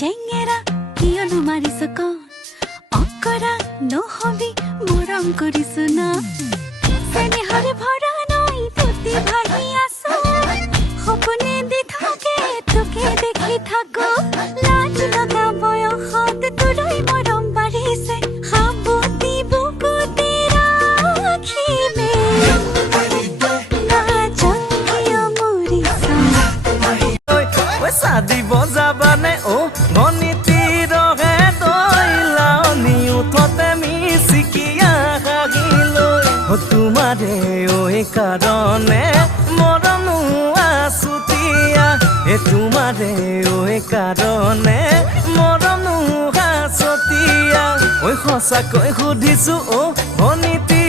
জেঙেৰা কিয়নো মাৰিছ কণ অকৰা নহবি মৰম কৰিছো না চেনেহৰে ভৰা নৈ ফুটি ভাহি আছো সপোনে দি থাকে তোকে দেখি থাকো লাজ লগা বয়সত তোৰই মৰম বাঢ়িছে সাৱতি বুকুতে ৰাখিমে দিব যাবানে অ ভনীতি ৰহে তৈলানি উঠতে মিচিকিয়া হাগিলৈ তোমাৰে ঐ কাৰণে মৰমো আছুতীয়া তোমাৰে ঐ কাৰণে মৰমো আছতীয়া ঐ সঁচাকৈ সুধিছো অ ভনীতি